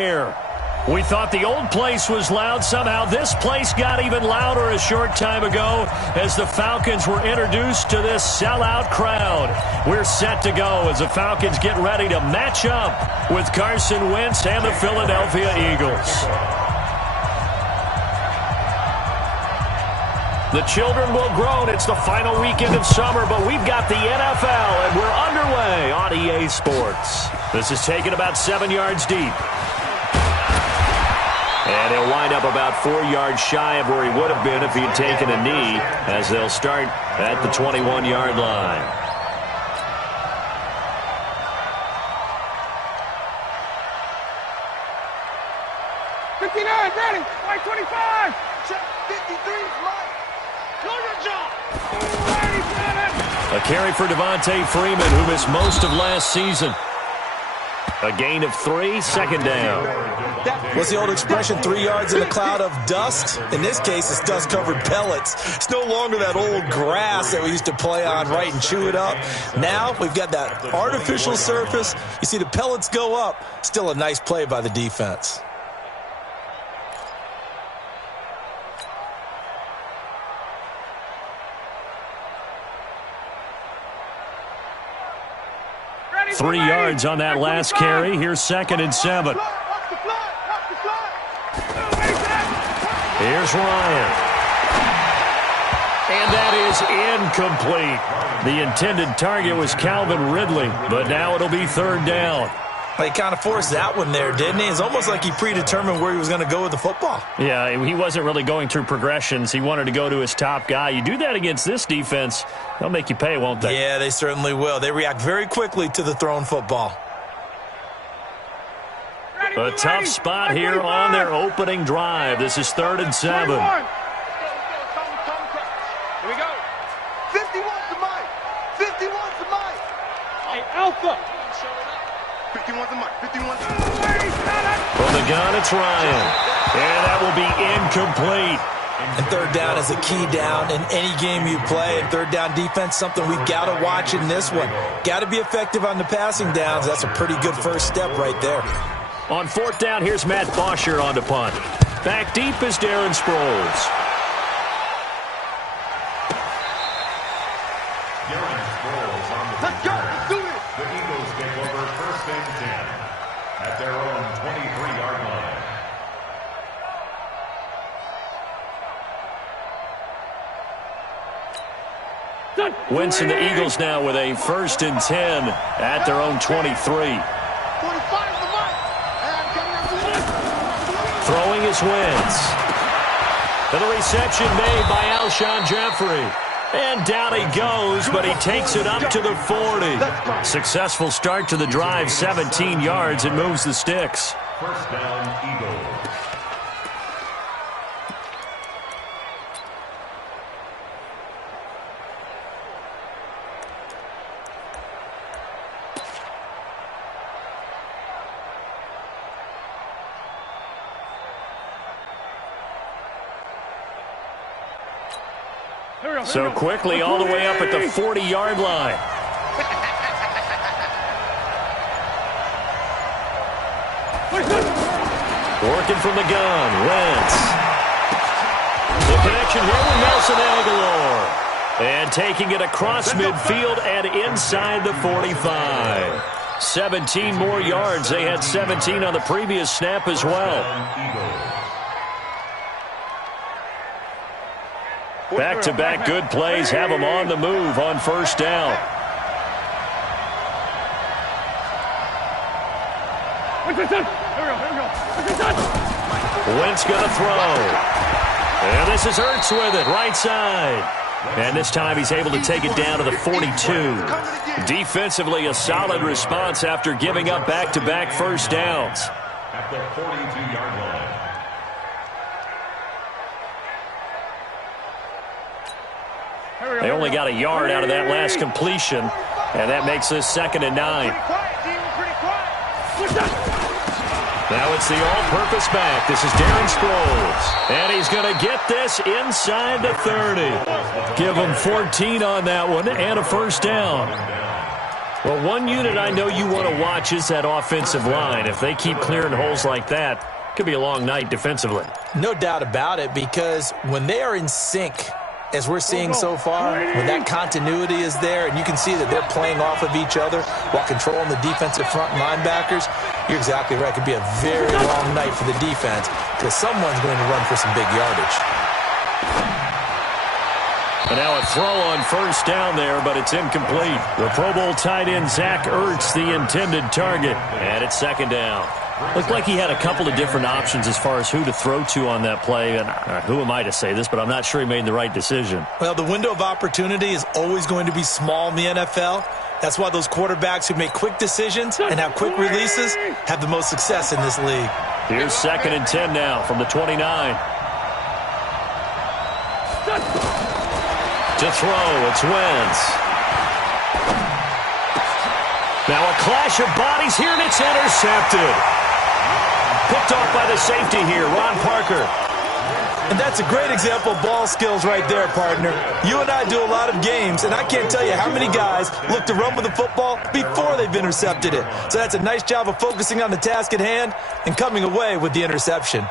We thought the old place was loud. Somehow this place got even louder a short time ago as the Falcons were introduced to this sellout crowd. We're set to go as the Falcons get ready to match up with Carson Wentz and the Philadelphia Eagles. The children will groan. It's the final weekend of summer, but we've got the NFL, and we're underway on EA Sports. This is taken about 7 yards deep. And he'll wind up about 4 yards shy of where he would have been if he had taken a knee, as they'll start at the 21-yard line. Ready, right 25, check 53, Mike. Do your job. A carry for Devontae Freeman, who missed most of last season. A gain of 3, second down. What's the old expression, 3 yards in a cloud of dust? In this case, it's dust-covered pellets. It's no longer that old grass that we used to play on, right, and chew it up. Now we've got that artificial surface. You see the pellets go up. Still a nice play by the defense. Ready, 3 yards on that last carry. Here's 2nd and 7. Here's Ryan. And that is incomplete. The intended target was Calvin Ridley, but now it'll be 3rd down. He kind of forced that one there, didn't he? It's almost like he predetermined where he was going to go with the football. Yeah, he wasn't really going through progressions. He wanted to go to his top guy. You do that against this defense, they'll make you pay, won't they? Yeah, they certainly will. They react very quickly to the thrown football. A tough spot here on their opening drive. This is 3rd and 7. Here we go. 51 to Mike. 51 to Mike. Hey, Alpha. 51 to Mike. 51 to From the gun, it's Ryan. And that will be incomplete. And 3rd down is a key down in any game you play. And 3rd down defense, something we've got to watch in this one. Got to be effective on the passing downs. That's a pretty good first step right there. On 4th down, here's Matt Bosher on to punt. Back deep is Darren Sproles. Darren Sproles on the let's go. Let's do it. The Eagles take over 1st and 10 at their own 23-yard line. Wentz and the Eagles now with a 1st and 10 at their own 23. Throwing is Wentz. And the reception made by Alshon Jeffrey. And down he goes, but he takes it up to the 40. Successful start to the drive, 17 yards, and moves the sticks. 1st down, Eagles. So quickly all the way up at the 40-yard line. Working from the gun, Wentz. The connection here with Nelson Aguilar. And taking it across midfield and inside the 45. 17 more yards. They had 17 on the previous snap as well. Back-to-back good plays have them on the move on 1st down. Wentz going to throw. And this is Ertz with it, right side. And this time he's able to take it down to the 42. Defensively, a solid response after giving up back-to-back 1st downs. At the 42-yard line. They only got a yard out of that last completion, and that makes this 2nd and 9. Now it's the all-purpose back. This is Darren Sproles, and he's going to get this inside the 30. Give him 14 on that one and a 1st down. Well, one unit I know you want to watch is that offensive line. If they keep clearing holes like that, it could be a long night defensively. No doubt about it, because when they are in sync, as we're seeing so far, when that continuity is there and you can see that they're playing off of each other while controlling the defensive front linebackers, you're exactly right. It could be a very long night for the defense because someone's going to run for some big yardage. And now a throw on first down there, but it's incomplete. The Pro Bowl tight end Zach Ertz, the intended target, and it's second down. Looked like he had a couple of different options as far as who to throw to on that play. And who am I to say this, but I'm not sure he made the right decision. Well, the window of opportunity is always going to be small in the NFL. That's why those quarterbacks who make quick decisions and have quick releases have the most success in this league. Here's 2nd and 10 now from the 29. To throw, it's Wentz. Now a clash of bodies here, and it's intercepted. Picked off by the safety here, Ron Parker. And that's a great example of ball skills right there, partner. You and I do a lot of games, and I can't tell you how many guys look to run with the football before they've intercepted it. So that's a nice job of focusing on the task at hand and coming away with the interception.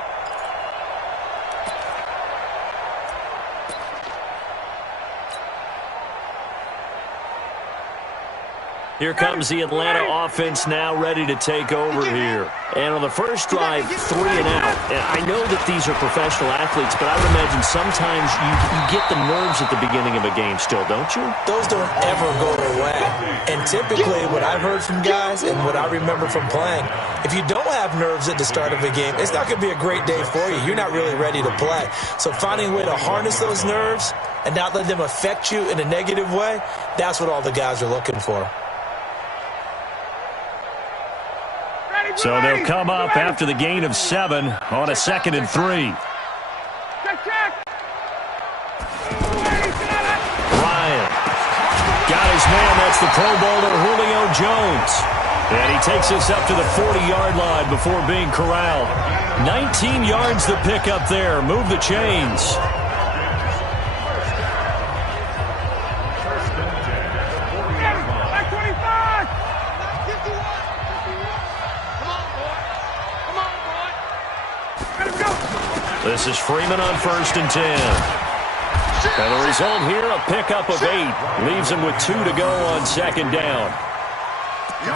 Here comes the Atlanta offense now ready to take over here. And on the first drive, 3 and out. And I know that these are professional athletes, but I would imagine sometimes you get the nerves at the beginning of a game still, don't you? Those don't ever go away. And typically what I've heard from guys and what I remember from playing, if you don't have nerves at the start of a game, it's not going to be a great day for you. You're not really ready to play. So finding a way to harness those nerves and not let them affect you in a negative way, that's what all the guys are looking for. So they'll come up after the gain of 7 on a 2nd and 3. Ryan got his man. That's the Pro Bowler Julio Jones. And he takes us up to the 40-yard line before being corralled. 19 yards the pick up there. Move the chains. This is Freeman on 1st and 10. And the result here, a pickup of 8. Leaves him with 2 to go on 2nd down.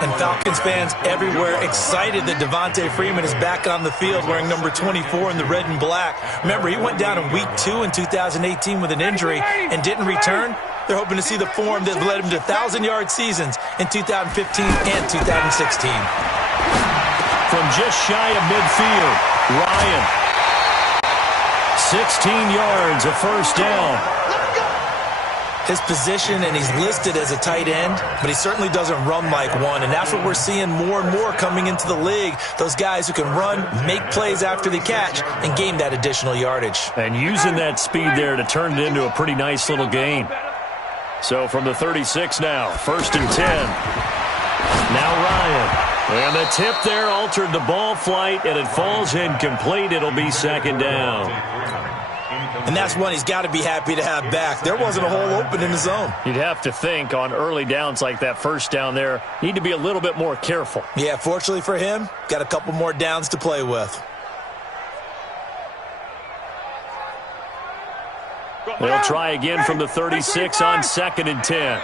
And Falcons fans everywhere excited that Devontae Freeman is back on the field wearing number 24 in the red and black. Remember, he went down in week 2 in 2018 with an injury and didn't return. They're hoping to see the form that led him to 1,000-yard seasons in 2015 and 2016. From just shy of midfield, Ryan. 16 yards, a first down. His position, and he's listed as a tight end, but he certainly doesn't run like one, and that's what we're seeing more and more coming into the league. Those guys who can run, make plays after the catch, and gain that additional yardage. And using that speed there to turn it into a pretty nice little gain. So from the 36 now, 1st and 10. Now Ryan. And the tip there altered the ball flight, and it falls incomplete. It'll be 2nd down. And that's one he's got to be happy to have back. There wasn't a hole open in the zone. You'd have to think on early downs like that, first down there, need to be a little bit more careful. Yeah, fortunately for him, got a couple more downs to play with. They'll try again from the 36 on 2nd and 10.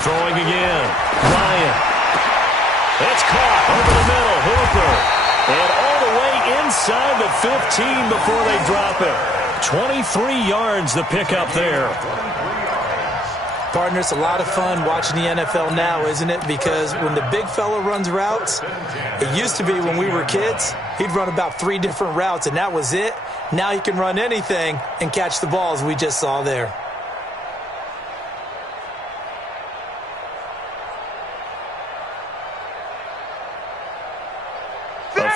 Throwing again. Ryan. It's caught over the middle. Hooper. And all the way inside the 15 before they drop it. 23 yards the pickup there. Partner, it's a lot of fun watching the NFL now, isn't it? Because when the big fella runs routes, it used to be when we were kids, he'd run about 3 different routes, and that was it. Now he can run anything and catch the balls we just saw there.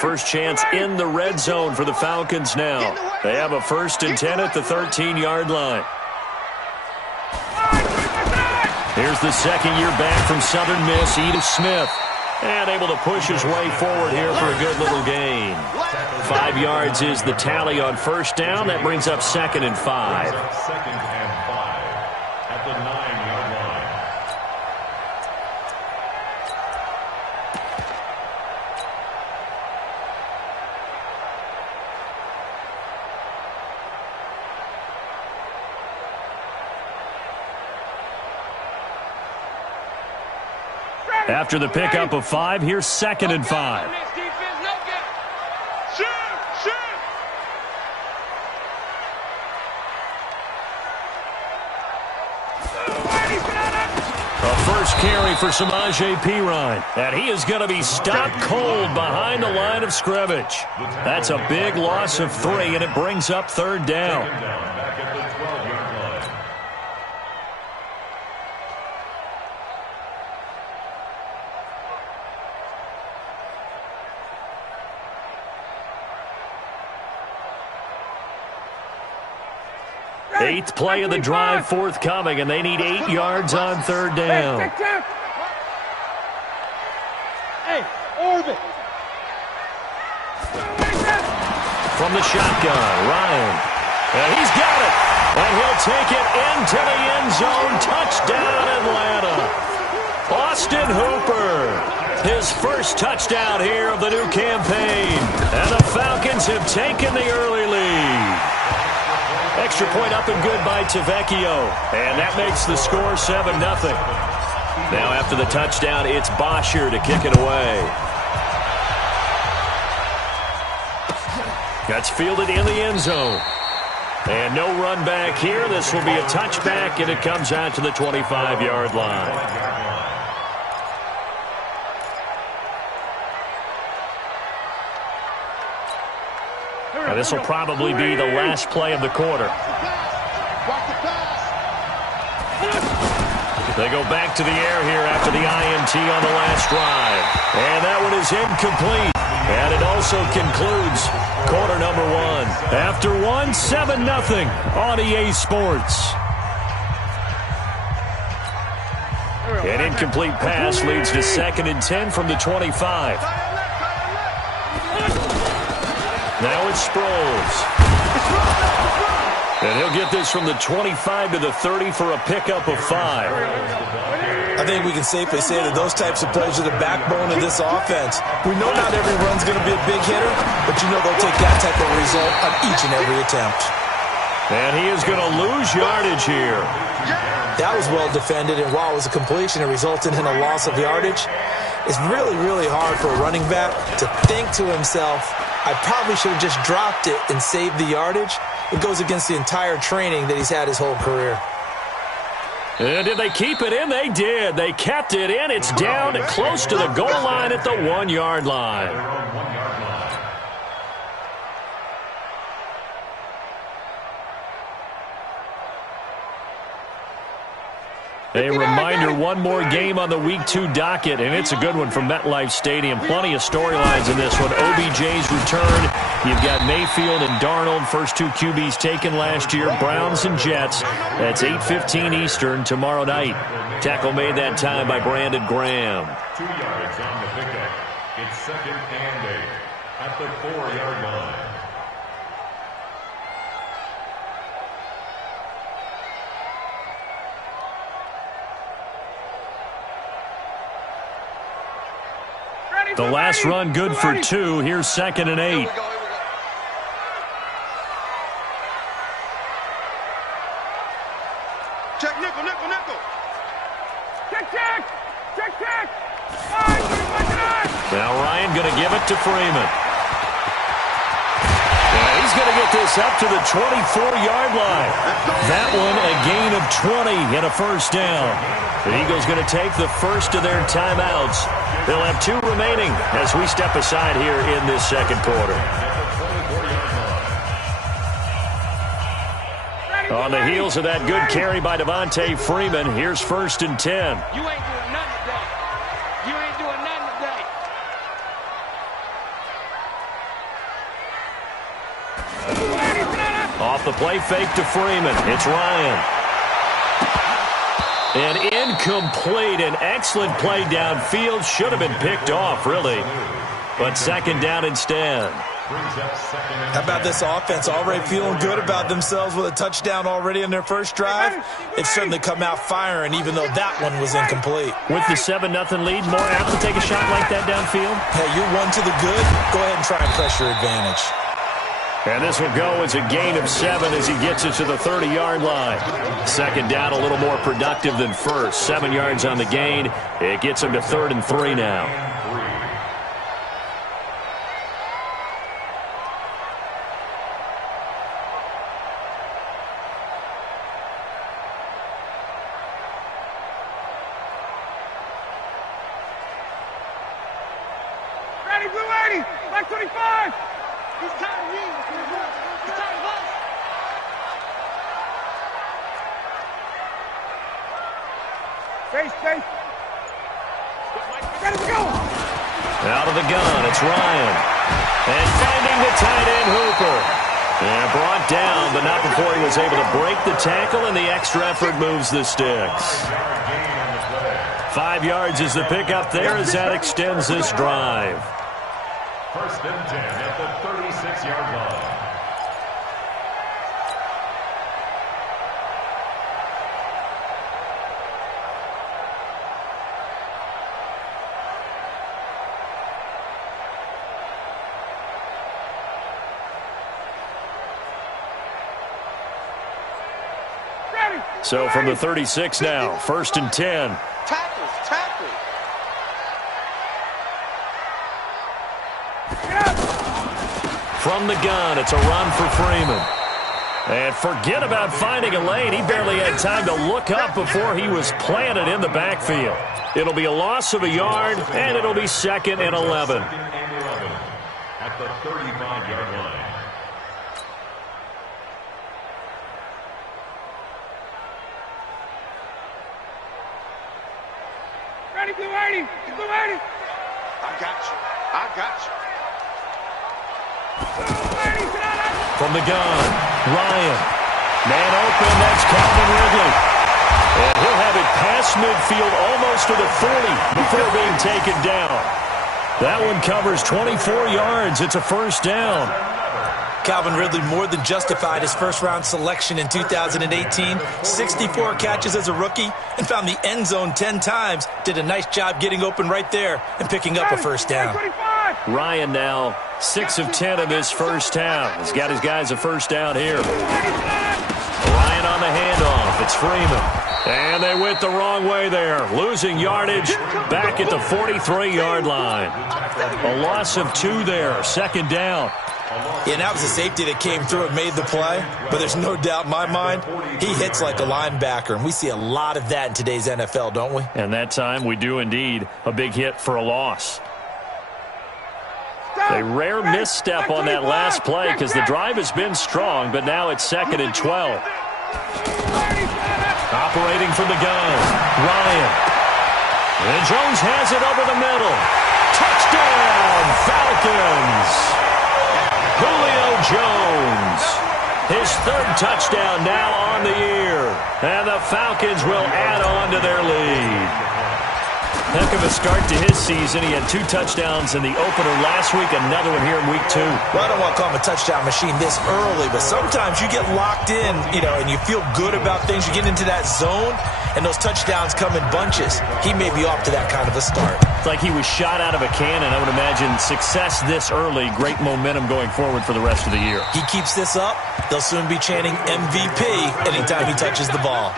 First chance in the red zone for the Falcons now. They have a 1st and 10 at the 13-yard line. Here's the 2nd year back from Southern Miss, Edith Smith. And able to push his way forward here for a good little gain. 5 yards is the tally on 1st down. That brings up 2nd and 5. Second and 5 at the 9-yard line. After the pickup of 5, here's 2nd and 5. A first carry for Samaje Perine, and he is going to be stopped cold behind the line of scrimmage. That's a big loss of 3, and it brings up 3rd down. Back at the 12-yard line. Eighth play of the drive forthcoming, and they need 8 yards on 3rd down. Hey, orbit. From the shotgun, Ryan. And he's got it. And he'll take it into the end zone. Touchdown, Atlanta. Austin Hooper. His first touchdown here of the new campaign. And the Falcons have taken the early lead. Extra point up and good by Tavecchio. And that makes the score 7-0. Now after the touchdown, it's Bosher to kick it away. That's fielded in the end zone. And no run back here. This will be a touchback, and it comes out to the 25-yard line. Now, this will probably be the last play of the quarter. They go back to the air here after the INT on the last drive. And that one is incomplete. And it also concludes quarter number 1. After 1, 7-0 on EA Sports. An incomplete pass leads to 2nd and 10 from the 25. Now it's Sproles. And he'll get this from the 25 to the 30 for a pickup of 5. I think we can safely say that those types of plays are the backbone of this offense. We know not every run's going to be a big hitter, but you know they'll take that type of result on each and every attempt. And he is going to lose yardage here. That was well defended, and while it was a completion, it resulted in a loss of yardage. It's really, really hard for a running back to think to himself, I probably should have just dropped it and saved the yardage. It goes against the entire training that he's had his whole career. And did they keep it in? They did. They kept it in. It's down close to the goal line at the 1-yard line. A reminder, one more game on the Week 2 docket, and it's a good one from MetLife Stadium. Plenty of storylines in this one. OBJ's return. You've got Mayfield and Darnold, first 2 QBs taken last year. Browns and Jets. That's 8:15 Eastern tomorrow night. Tackle made that time by Brandon Graham. 2 yards on the pickup. It's 2nd and 8 at the 4-yard line. The last run good for 2. Here's 2nd and 8. Check nickel, nickel, nickel. Check, check. Check, check. Now Ryan going to give it to Freeman. And he's going to get this up to the 24-yard line. That one a gain of 20 and a first down. The Eagles going to take the first of their timeouts. They'll have 2 remaining as we step aside here in this second quarter. On the heels of that good carry by Devontae Freeman, here's 1st and 10. You ain't doing nothing today. You ain't doing nothing today. Off the play fake to Freeman. It's Ryan. And incomplete. An excellent play downfield. Should have been picked off, really. But 2nd down instead. How about this offense already feeling good about themselves with a touchdown already in their first drive? It's certainly come out firing, even though that one was incomplete. With the 7-0 lead, more apt to take a shot like that downfield? Hey, you're one to the good. Go ahead and try and press your advantage. And this will go as a gain of 7 as he gets it to the 30-yard line. Second down, a little more productive than first. 7 yards on the gain. It gets him to 3rd and 3 now. Ready, blue 80, black 25. He's tired of you. He's tired of us. Face. Ready to go. Out of the gun, it's Ryan. And finding the tight end Hooper. And brought down, but not before he was able to break the tackle, and the extra effort moves the sticks. 5 yards is the pickup there as that extends this drive. 1st and 10 at the 36-yard line. So from the 36 now, 1st and 10. Tackles. From the gun, it's a run for Freeman. And forget about finding a lane. He barely had time to look up before he was planted in the backfield. It'll be a loss of a yard, and it'll be 2nd and 11. At the 35-yard line. Ready, blue 80. Blue 80. I got you. From the gun, Ryan. Man open, that's Calvin Ridley. And he'll have it past midfield almost to the 40 before being taken down. That one covers 24 yards. It's a 1st down. Calvin Ridley more than justified his first-round selection in 2018. 64 catches as a rookie and found the end zone 10 times. Did a nice job getting open right there and picking up a 1st down. Ryan now 6 of 10 in this first half. He's got his guys a 1st down here. Ryan on the handoff. It's Freeman. And they went the wrong way there. Losing yardage back at the 43-yard line. A loss of 2 there. 2nd down. Yeah, that was a safety that came through and made the play. But there's no doubt in my mind, he hits like a linebacker. And we see a lot of that in today's NFL, don't we? And that time we do indeed. A big hit for a loss. A rare misstep on that last play because the drive has been strong, but now it's 2nd and 12. Operating from the gun, Ryan. And Jones has it over the middle. Touchdown, Falcons! Julio Jones. His 3rd touchdown now on the year. And the Falcons will add on to their lead. Heck of a start to his season. He had 2 touchdowns in the opener last week, another one here in week 2. Well, I don't want to call him a touchdown machine this early, but sometimes you get locked in, and you feel good about things. You get into that zone, and those touchdowns come in bunches. He may be off to that kind of a start. It's like he was shot out of a cannon. I would imagine success this early, great momentum going forward for the rest of the year. He keeps this up, they'll soon be chanting MVP anytime he touches the ball.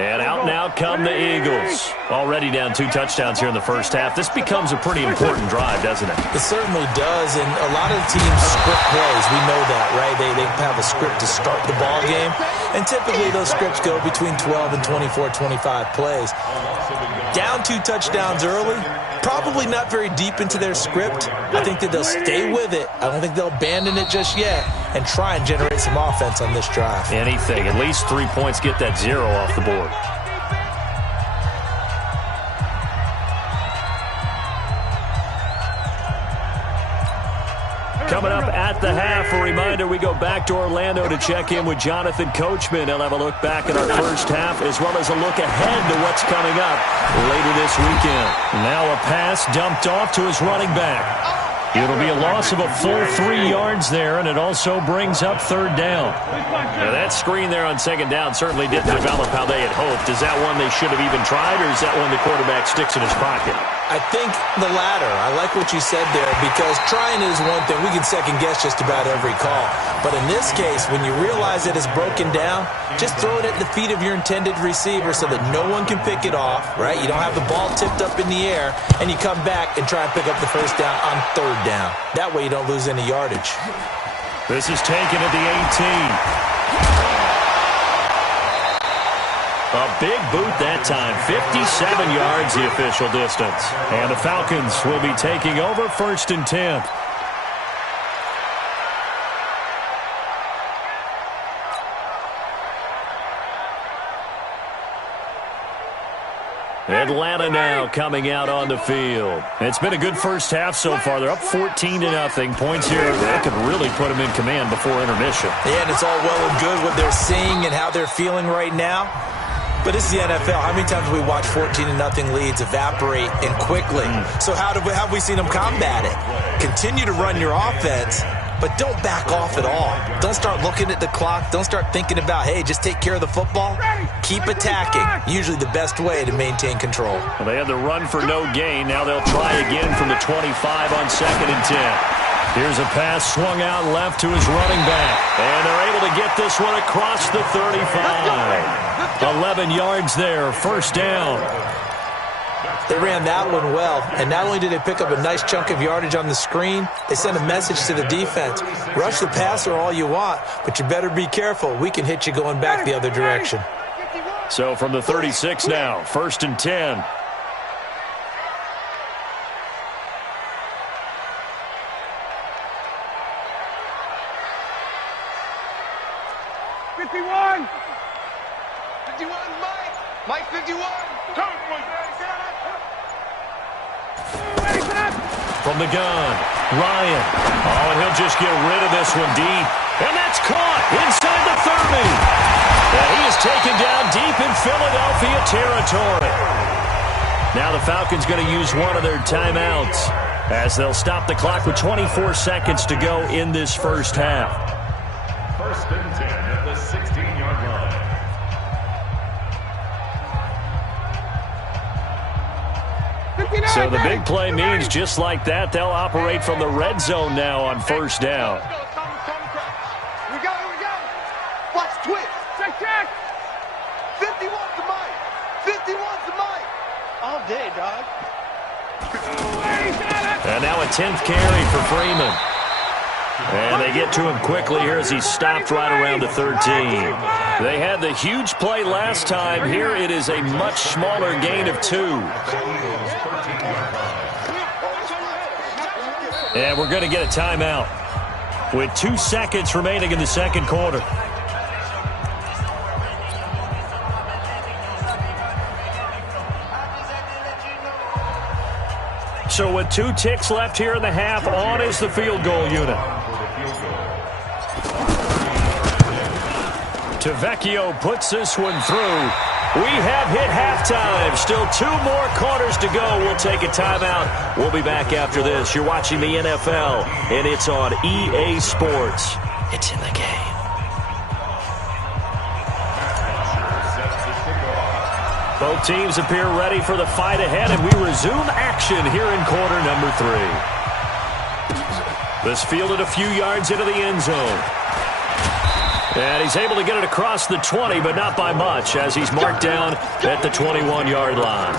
And out now come the Eagles. Already down 2 touchdowns here in the first half. This becomes a pretty important drive, doesn't it? It certainly does, and a lot of the teams script plays. We know that, right? They have a script to start the ball game, and typically those scripts go between 12 and 24, 25 plays. Down 2 touchdowns early, probably not very deep into their script. I think that they'll stay with it. I don't think they'll abandon it just yet and try and generate some offense on this drive. Anything. At least 3 points, get that 0 off the board. Coming up at the half, a reminder, we go back to Orlando to check in with Jonathan Coachman. He'll have a look back at our first half as well as a look ahead to what's coming up later this weekend. Now a pass dumped off to his running back. It'll be a loss of a full 3 yards there, and it also brings up third down. Now, that screen there on second down certainly didn't develop how they had hoped. Is that one they should have even tried, or is that one the quarterback sticks in his pocket? I think the latter. I like what you said there, because trying is one thing. We can second-guess just about every call. But in this case, when you realize that it's broken down, just throw it at the feet of your intended receiver so that no one can pick it off, right? You don't have the ball tipped up in the air, and you come back and try and pick up the first down on third down. That way you don't lose any yardage. This is taken at the 18. A big boot that time. 57 yards the official distance. And the Falcons will be taking over 1st and 10. Atlanta now coming out on the field. It's been a good first half so far. They're up 14-0. Points here that could really put them in command before intermission. Yeah, and it's all well and good what they're seeing and how they're feeling right now. But this is the NFL. How many times have we watched 14-0 leads evaporate and quickly? So how have we seen them combat it? Continue to run your offense, but don't back off at all. Don't start looking at the clock. Don't start thinking about, hey, just take care of the football. Keep attacking. Usually the best way to maintain control. Well, they had the run for no gain. Now they'll try again from the 25 on 2nd and 10. Here's a pass swung out left to his running back. And they're able to get this one across the 35. 11 yards there, first down. They ran that one well, and not only did they pick up a nice chunk of yardage on the screen, they sent a message to the defense. Rush the passer all you want, but you better be careful. We can hit you going back the other direction. So from the 36 now, 1st and 10. Mike 51. From the gun, Ryan. Oh, and he'll just get rid of this one deep. And that's caught inside the 30. And he is taken down deep in Philadelphia territory. Now the Falcons going to use one of their timeouts as they'll stop the clock with 24 seconds to go in this first half. 1st and 10 at the 16-yard line. So the big play means just like that, they'll operate from the red zone now on first down. We got it. Watch twist. Check. 51's the Mike. 51's the Mike. All day, dog. And now a 10th carry for Freeman. And they get to him quickly here as he stopped right around the 13. They had the huge play last time. Here it is a much smaller gain of 2. And we're going to get a timeout with 2 seconds remaining in the second quarter. So with 2 ticks left here in the half, on is the field goal unit. Tavecchio puts this one through. We have hit halftime. Still 2 more quarters to go. We'll take a timeout. We'll be back after this. You're watching the NFL, and it's on EA Sports. It's in the game. Both teams appear ready for the fight ahead, and we resume action here in quarter number 3. This fielded a few yards into the end zone. And he's able to get it across the 20, but not by much, as he's marked down at the 21-yard line.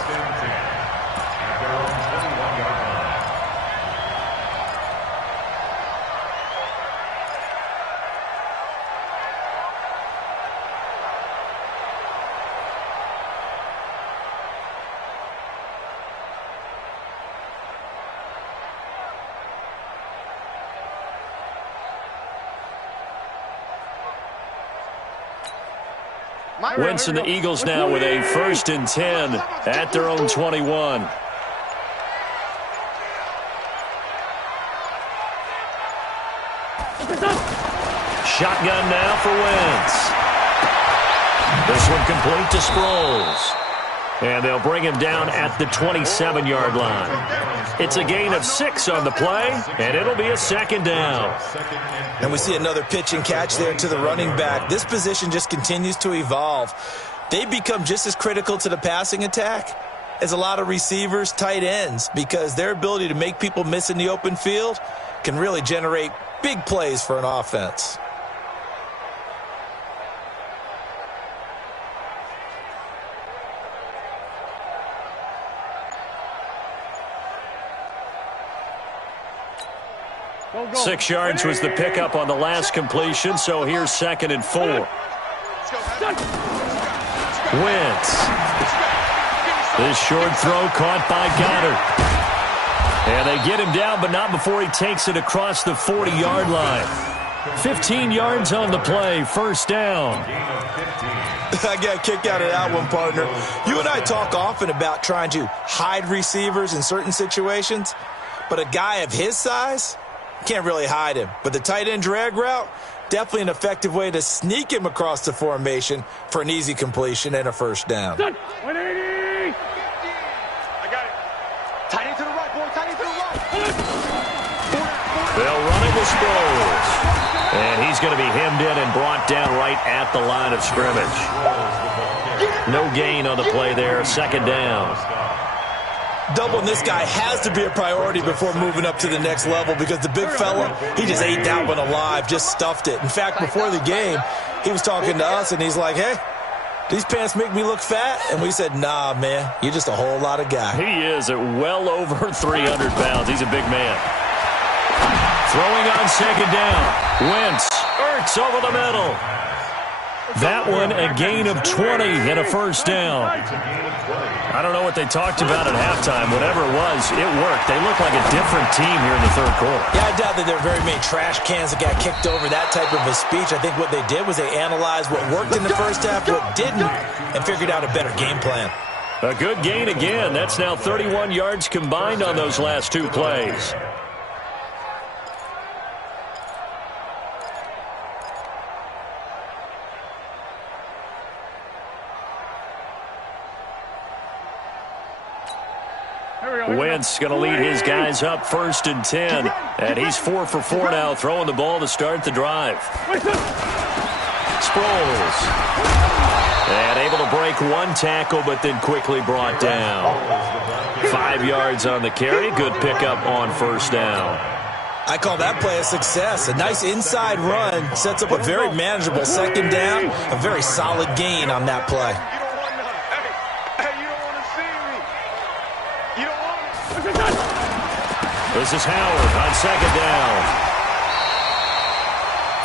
Winston, the Eagles now with a 1st and 10 at their own 21. Shotgun now for Wentz. This one complete to Sproles. And they'll bring him down at the 27-yard line. It's a gain of 6 on the play, and it'll be a second down. And we see another pitch and catch there to the running back. This position just continues to evolve. They become just as critical to the passing attack as a lot of receivers, tight ends, because their ability to make people miss in the open field can really generate big plays for an offense. Go, go. 6 yards was the pickup on the last completion, so here's 2nd and 4. Wentz. This short throw caught by Goddard. And they get him down, but not before he takes it across the 40-yard line. 15 yards on the play, first down. I got a kick out of that one, partner. You and I talk often about trying to hide receivers in certain situations, but a guy of his size can't really hide him. But the tight end drag route, definitely an effective way to sneak him across the formation for an easy completion and a first down. 180. I got it. Tight end to the right, boy. Tight end to the right. They'll run it with Sproles. And he's going to be hemmed in and brought down right at the line of scrimmage. No gain on the play there, second down. Doubling this guy has to be a priority before moving up to the next level because the big fella, he just ate that one alive, just stuffed it. In fact, before the game, he was talking to us, and he's like, hey, these pants make me look fat? And we said, nah, man, you're just a whole lot of guy. He is at well over 300 pounds. He's a big man. Throwing on second down. Wentz, Ertz over the middle. That one a gain of 20 and a first down. I don't know what they talked about at halftime. Whatever it was, it worked. They look like a different team here in the third quarter. Yeah, I doubt that there are very many trash cans that got kicked over that type of a speech. I think what they did was they analyzed what worked in the first half, what didn't, and figured out a better game plan. A good gain again. That's now 31 yards combined on those last 2 plays. Wentz going to lead his guys up 1st and 10. And he's 4 for 4 now, throwing the ball to start the drive. Sproles. And able to break 1 tackle, but then quickly brought down. 5 yards on the carry. Good pickup on first down. I call that play a success. A nice inside run sets up a very manageable second down. A very solid gain on that play. This is Howard on second down.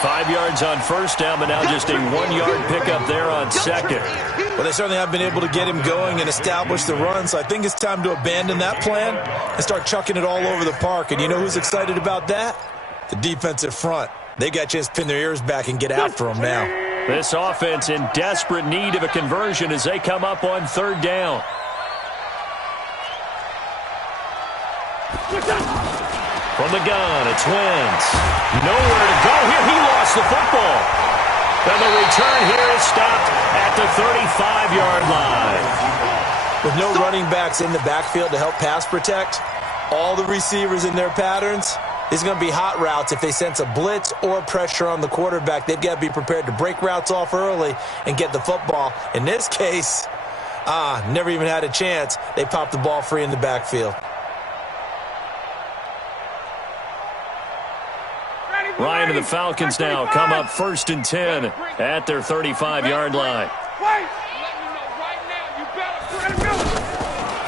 5 yards on first down, but now just a 1-yard pickup there on second. Well, they certainly have been able to get him going and establish the run, so I think it's time to abandon that plan and start chucking it all over the park. And you know who's excited about that? The defensive front. They got a chance to pin their ears back and get after him now. This offense in desperate need of a conversion as they come up on third down. From the gun, it's Wentz. Nowhere to go here. He lost the football. And the return here is stopped at the 35-yard line. With no running backs in the backfield to help pass protect, all the receivers in their patterns, these are going to be hot routes. If they sense a blitz or pressure on the quarterback, they've got to be prepared to break routes off early and get the football. In this case, never even had a chance. They popped the ball free in the backfield. Ryan and the Falcons now come up 1st and 10 at their 35-yard line.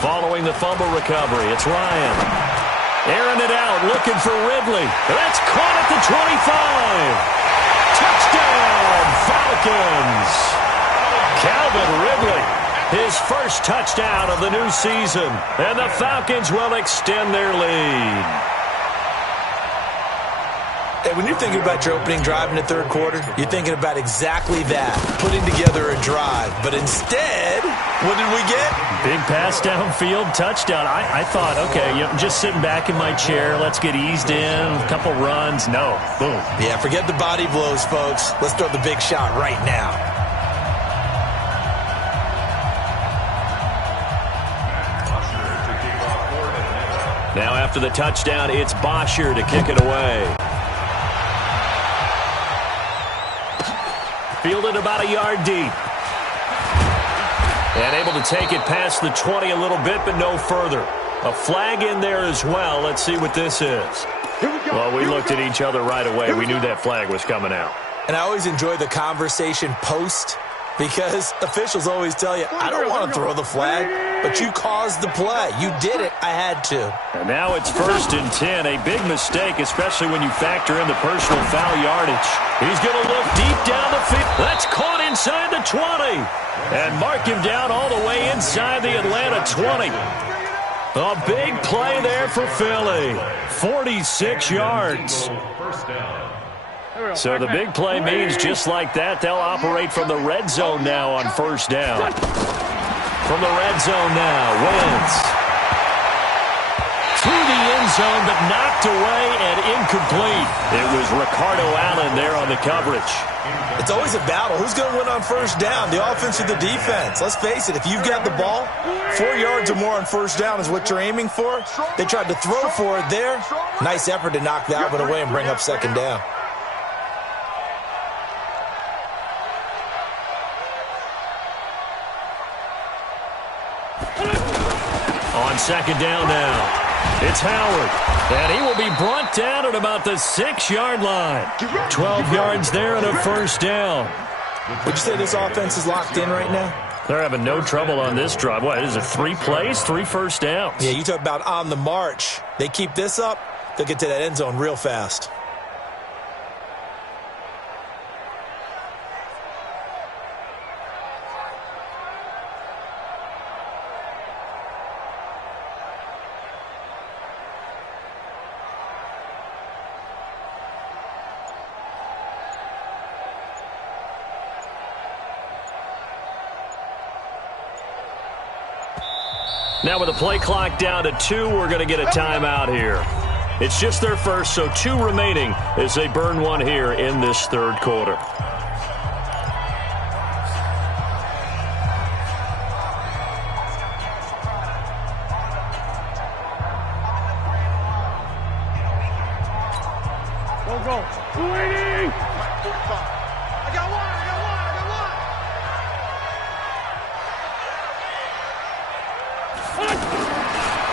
Following the fumble recovery, it's Ryan. Airing it out, looking for Ridley. That's caught at the 25. Touchdown, Falcons. Calvin Ridley, his first touchdown of the new season. And the Falcons will extend their lead. Hey, when you're thinking about your opening drive in the third quarter, you're thinking about exactly that, putting together a drive. But instead, what did we get? Big pass downfield, touchdown. I thought, okay, just sitting back in my chair, let's get eased in, a couple runs. No, boom. Yeah, forget the body blows, folks. Let's throw the big shot right now. After the touchdown, it's Bosher to kick it away. Fielded about a yard deep. And able to take it past the 20 a little bit, but no further. A flag in there as well. Let's see what this is. Well, we looked at each other right away. We knew that flag was coming out. And I always enjoy the conversation post because officials always tell you, I don't want to throw the flag, but you caused the play. You did it. I had to. And now it's 1st and 10. A big mistake, especially when you factor in the personal foul yardage. He's going to look deep down the field. That's caught inside the 20. And mark him down all the way inside the Atlanta 20. A big play there for Philly. 46 yards. So the big play means just like that, they'll operate from the red zone now on 1st down. From the red zone now, Wentz. Through the end zone, but knocked away and incomplete. It was Ricardo Allen there on the coverage. It's always a battle. Who's going to win on 1st down, the offense or the defense? Let's face it, if you've got the ball, 4 yards or more on 1st down is what you're aiming for. They tried to throw for it there. Nice effort to knock that one away and bring up 2nd down. On 2nd down now. It's Howard, and he will be brought down at about the 6-yard line. 12 yards there and a 1st down. Would you say this offense is locked in right now? They're having no trouble on this drive. What, is it 3 plays, 3 first downs? Yeah, you talk about on the march. They keep this up, they'll get to that end zone real fast. Now with the play clock down to 2, we're going to get a timeout here. It's just their first, so 2 remaining as they burn one here in this 3rd quarter. Go. 280! I got one.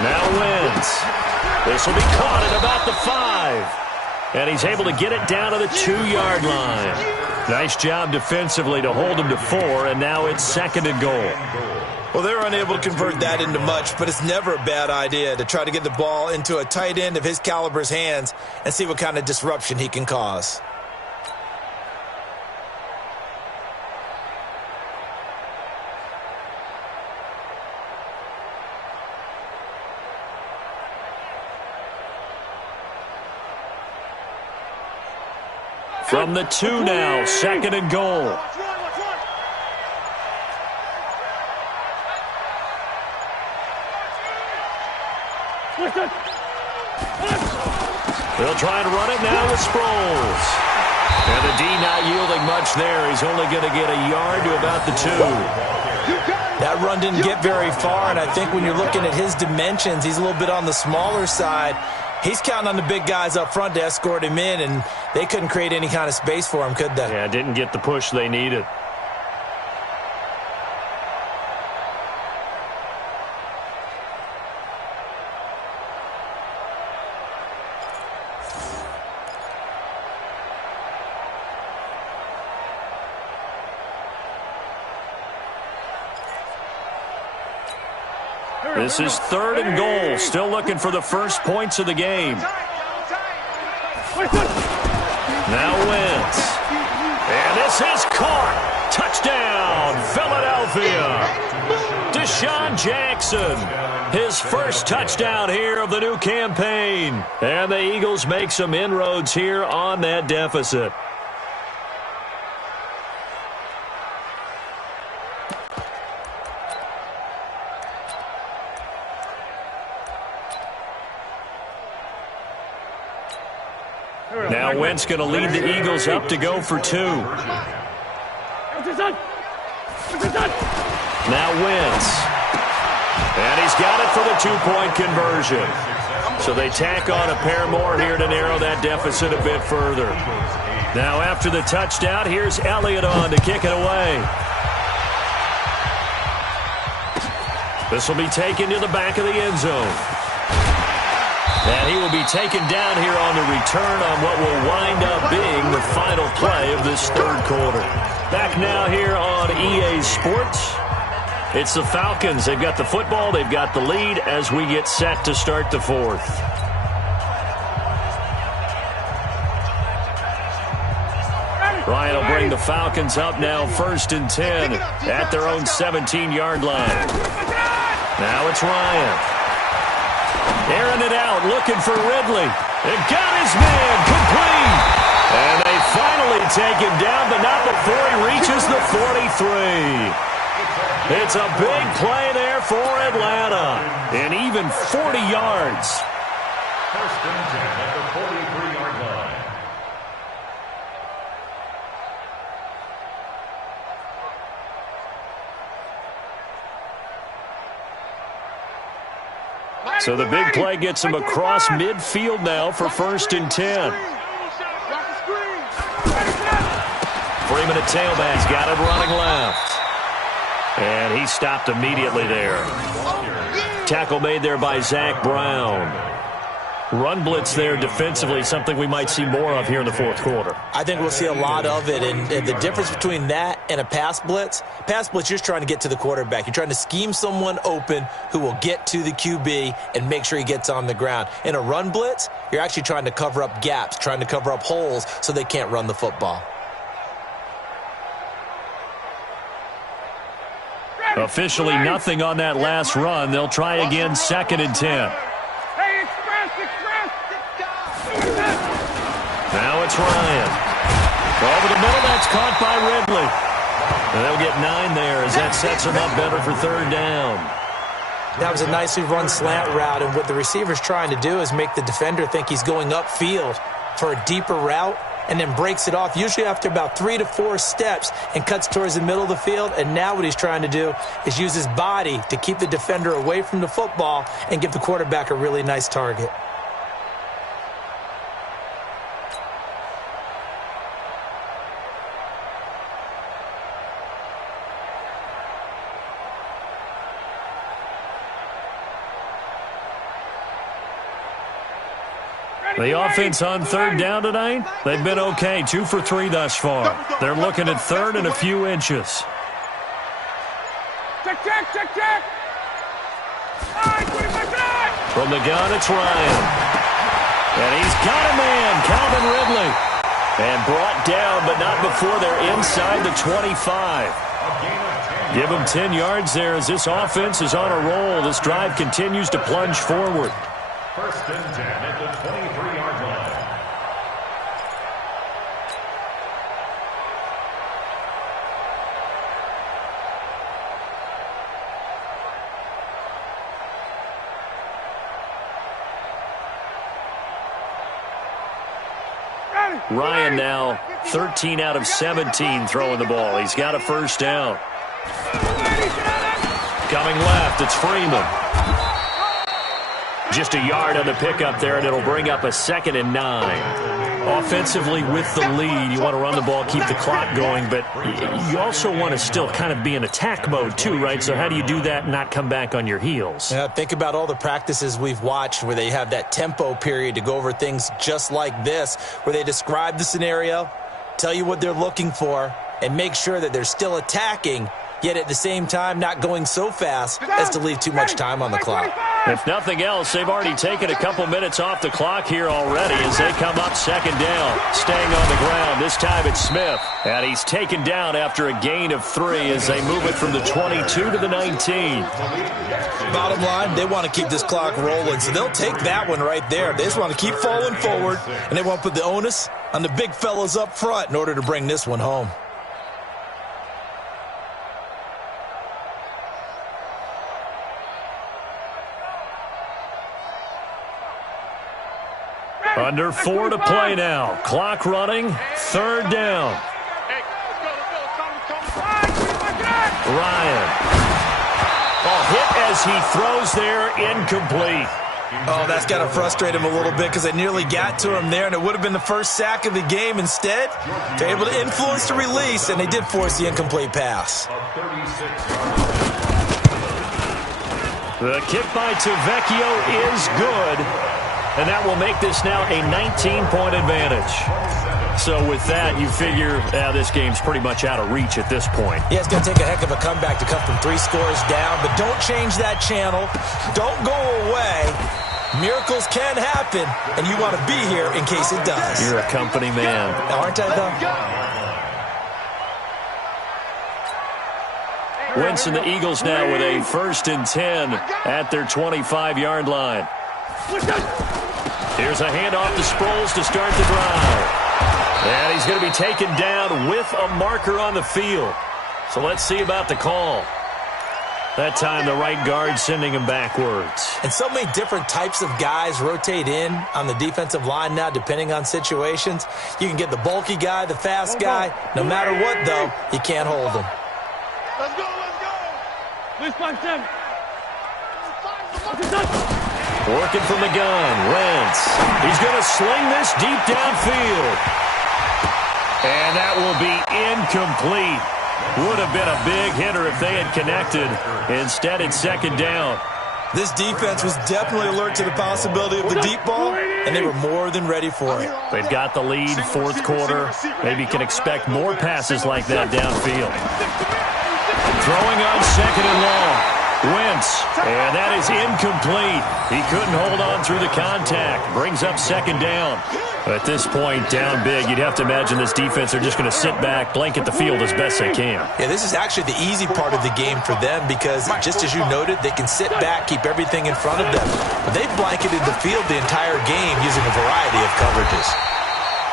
Now Wentz. This will be caught at about the 5. And he's able to get it down to the 2-yard line. Nice job defensively to hold him to 4, and now it's 2nd and goal. Well, they're unable to convert that into much, but it's never a bad idea to try to get the ball into a tight end of his caliber's hands and see what kind of disruption he can cause. From the 2 now, 2nd and goal. They'll try and run it now with Sproles. And the D not yielding much there. He's only going to get a yard to about the 2. That run didn't get very far, and I think when you're looking at his dimensions, he's a little bit on the smaller side. He's counting on the big guys up front to escort him in, and they couldn't create any kind of space for him, could they? Yeah, didn't get the push they needed. This is 3rd and goal. Still looking for the first points of the game. Now Wentz. And this is caught. Touchdown, Philadelphia. Deshaun Jackson. His first touchdown here of the new campaign. And the Eagles make some inroads here on that deficit. Now Wentz going to lead the Eagles up to go for 2. Now Wentz. And he's got it for the 2-point conversion. So they tack on a pair more here to narrow that deficit a bit further. Now after the touchdown, here's Elliott on to kick it away. This will be taken to the back of the end zone. And he will be taken down here on the return on what will wind up being the final play of this third quarter. Back now here on EA Sports. It's the Falcons. They've got the football. They've got the lead as we get set to start the fourth. Ryan will bring the Falcons up now 1st and 10 at their own 17-yard line. Now it's Ryan. Airing it out, looking for Ridley. And got his man complete. And they finally take him down, but not before he reaches the 43. It's a big play there for Atlanta. And even 40 yards. 1st and 10 at the 43-yard line. So the big play gets him across midfield now for 1st and 10. Freeman at tailback's got it running left. And he stopped immediately there. Tackle made there by Zach Brown. Run blitz there defensively, something we might see more of here in the fourth quarter. I think we'll see a lot of it, and the difference between that and a pass blitz, you're just trying to get to the quarterback. You're trying to scheme someone open who will get to the QB and make sure he gets on the ground. In a run blitz, you're actually trying to cover up gaps, trying to cover up holes so they can't run the football. Officially nothing on that last run. They'll try again 2nd and 10. Now it's Ryan. Over the middle, that's caught by Ridley. And they'll get 9 there as that sets them up better for 3rd down. That was a nicely run slant route, and what the receiver's trying to do is make the defender think he's going upfield for a deeper route and then breaks it off, usually after about 3 to 4 steps, and cuts towards the middle of the field. And now what he's trying to do is use his body to keep the defender away from the football and give the quarterback a really nice target. The offense on 3rd down tonight, they've been okay. 2 for 3 thus far. They're looking at 3rd and a few inches. Check. From the gun, it's Ryan. And he's got a man, Calvin Ridley. And brought down, but not before they're inside the 25. Give him 10 yards there as this offense is on a roll. This drive continues to plunge forward. 1st and 10 at the 23-yard line. Ryan now 13 out of 17 throwing the ball. He's got a 1st down. Coming left, it's Freeman. Just a yard on the pickup there, and it'll bring up a 2nd and 9. Offensively with the lead, you want to run the ball, keep the clock going, but you also want to still kind of be in attack mode too, right? So how do you do that and not come back on your heels? Yeah, think about all the practices we've watched where they have that tempo period to go over things just like this, where they describe the scenario, tell you what they're looking for, and make sure that they're still attacking, yet at the same time not going so fast as to leave too much time on the clock. If nothing else, they've already taken a couple minutes off the clock here already as they come up 2nd down. Staying on the ground, this time it's Smith. And he's taken down after a gain of 3 as they move it from the 22 to the 19. Bottom line, they want to keep this clock rolling, so they'll take that one right there. They just want to keep falling forward, and they want to put the onus on the big fellas up front in order to bring this one home. Under 4 to play now. Clock running. 3rd down. Ryan. A hit as he throws there, incomplete. Oh, that's got to frustrate him a little bit because they nearly got to him there, and it would have been the first sack of the game. Instead, they're able to influence the release, and they did force the incomplete pass. The kick by Tavecchio is good, and that will make this now a 19-point advantage. So with that, you figure this game's pretty much out of reach at this point. Yeah, it's going to take a heck of a comeback to come from 3 scores down, but don't change that channel. Don't go away. Miracles can happen, and you want to be here in case it does. You're a company man. Aren't I, though? Wentz and the Eagles now with a 1st and 10 at their 25-yard line. Here's a handoff to Sproles to start the drive. And he's going to be taken down with a marker on the field. So let's see about the call. That time the right guard sending him backwards. And so many different types of guys rotate in on the defensive line now depending on situations. You can get the bulky guy, the fast guy. No matter what, though, you can't hold him. Let's go, let's go. Please, 5-7. Working from the gun, Wentz. He's going to sling this deep downfield. And that will be incomplete. Would have been a big hitter if they had connected. Instead, it's 2nd down. This defense was definitely alert to the possibility of the deep ball, and they were more than ready for it. They've got the lead, 4th quarter. Maybe can expect more passes like that downfield. Throwing on 2nd and long. Wentz, and that is incomplete. He couldn't hold on through the contact. Brings up 2nd down. At this point, down big, you'd have to imagine this defense are just going to sit back, blanket the field as best they can. Yeah, this is actually the easy part of the game for them because, just as you noted, they can sit back, keep everything in front of them. But they've blanketed the field the entire game using a variety of coverages.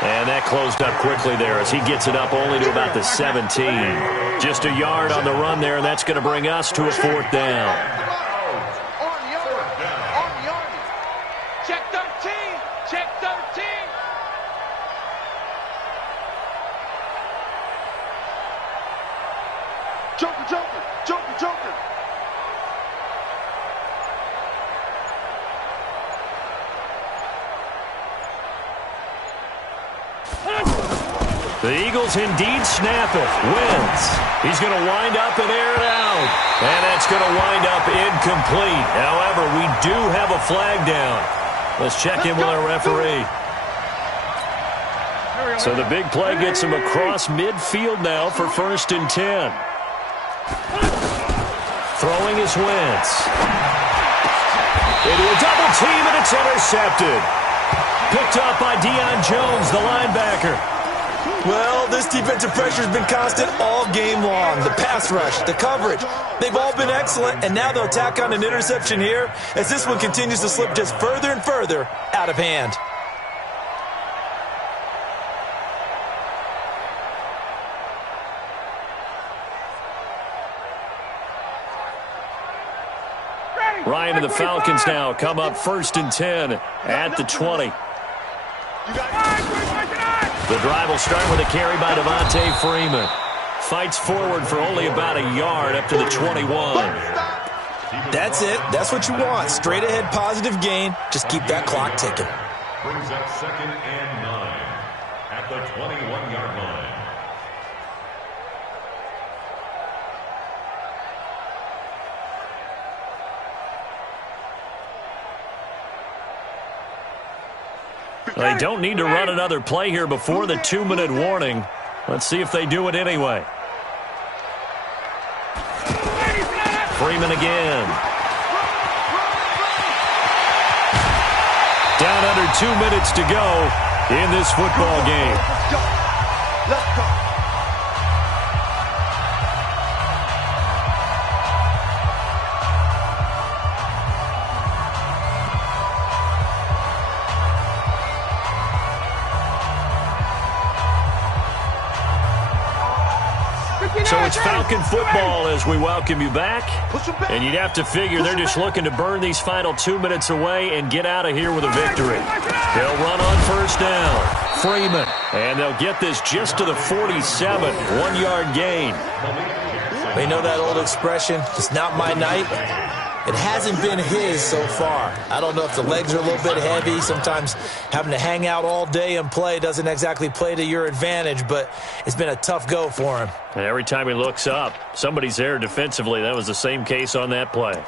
And that closed up quickly there as he gets it up only to about the 17. Just a yard on the run there, and that's going to bring us to a 4th down. Check 13. Check 13. Joker, Joker, Joker, Joker. The Eagles indeed snap it. Wentz. He's going to wind up and air it out. And that's going to wind up incomplete. However, we do have a flag down. Let's check in with our referee. So the big play gets him across midfield now for 1st and 10. Throwing is Wentz. Into a double team, and it's intercepted. Picked up by Deion Jones, the linebacker. Well, this defensive pressure has been constant all game long. The pass rush, the coverage, they've all been excellent, and now they'll tack on an interception here as this one continues to slip just further and further out of hand. Ryan and the Falcons now come up 1st and 10 at the 20. The drive will start with a carry by Devontae Freeman. Fights forward for only about a yard up to the 21. That's it. That's what you want. Straight ahead positive gain. Just keep that clock ticking. Brings up 2nd and 9 at the 21-yard line. They don't need to run another play here before the 2-minute warning. Let's see if they do it anyway. Freeman again. Down under 2 minutes to go in this football game. Let's go. Let's go. So it's Falcon football as we welcome you back. And you'd have to figure they're just looking to burn these final 2 minutes away and get out of here with a victory. They'll run on 1st down. Freeman. And they'll get this just to the 47. 1-yard gain. They know that old expression, it's not my night. It hasn't been his so far. I don't know if the legs are a little bit heavy. Sometimes having to hang out all day and play doesn't exactly play to your advantage, but it's been a tough go for him. And every time he looks up, somebody's there defensively. That was the same case on that play.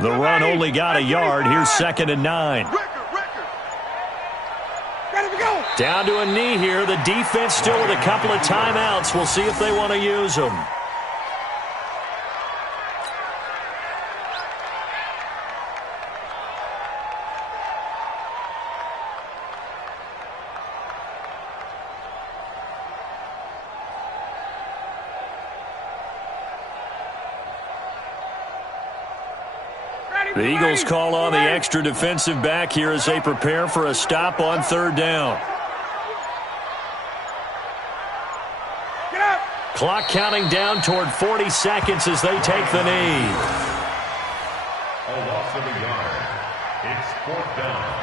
The run only got a yard. Here's 2nd and 9. Down to a knee here. The defense still with a couple of timeouts. We'll see if they want to use them. The Eagles call on the extra defensive back here as they prepare for a stop on 3rd down. Clock counting down toward 40 seconds as they take the knee. A loss of a yard. It's 4th down.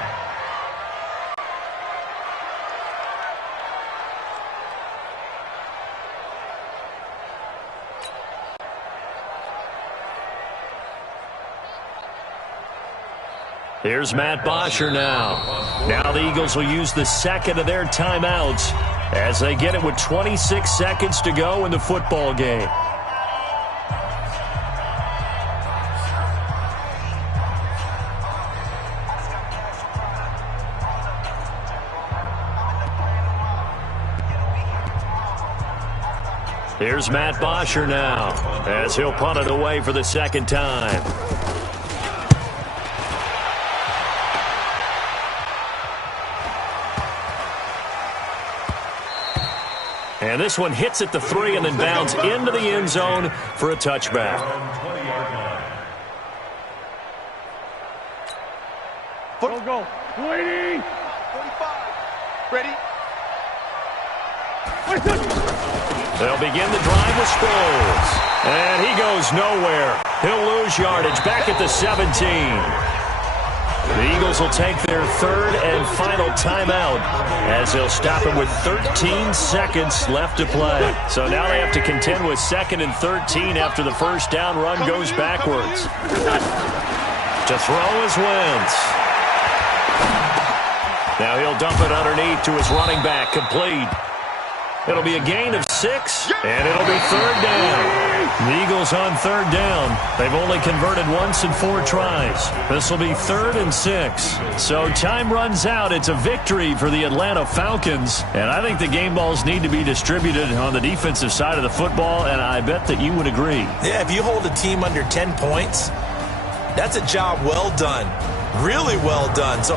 Here's Matt Bosher now. Now the Eagles will use the 2nd of their timeouts as they get it with 26 seconds to go in the football game. Here's Matt Bosher now as he'll punt it away for the 2nd time. And this one hits at the 3 and then bounds into the end zone for a touchback. 20-yard line. Go. Waiting. 45. Ready? They'll begin the drive with Sproles. And he goes nowhere. He'll lose yardage back at the 17. The Eagles will take their 3rd and final timeout as they'll stop him with 13 seconds left to play. So now they have to contend with 2nd and 13 after the first down run goes backwards. To throw is Wentz. Now he'll dump it underneath to his running back, complete. It'll be a gain of 6, and it'll be 3rd down. The Eagles on 3rd down. They've only converted once in 4 tries. This will be 3rd and 6. So time runs out. It's a victory for the Atlanta Falcons. And I think the game balls need to be distributed on the defensive side of the football, and I bet that you would agree. Yeah, if you hold a team under 10 points, that's a job well done. Really well done. So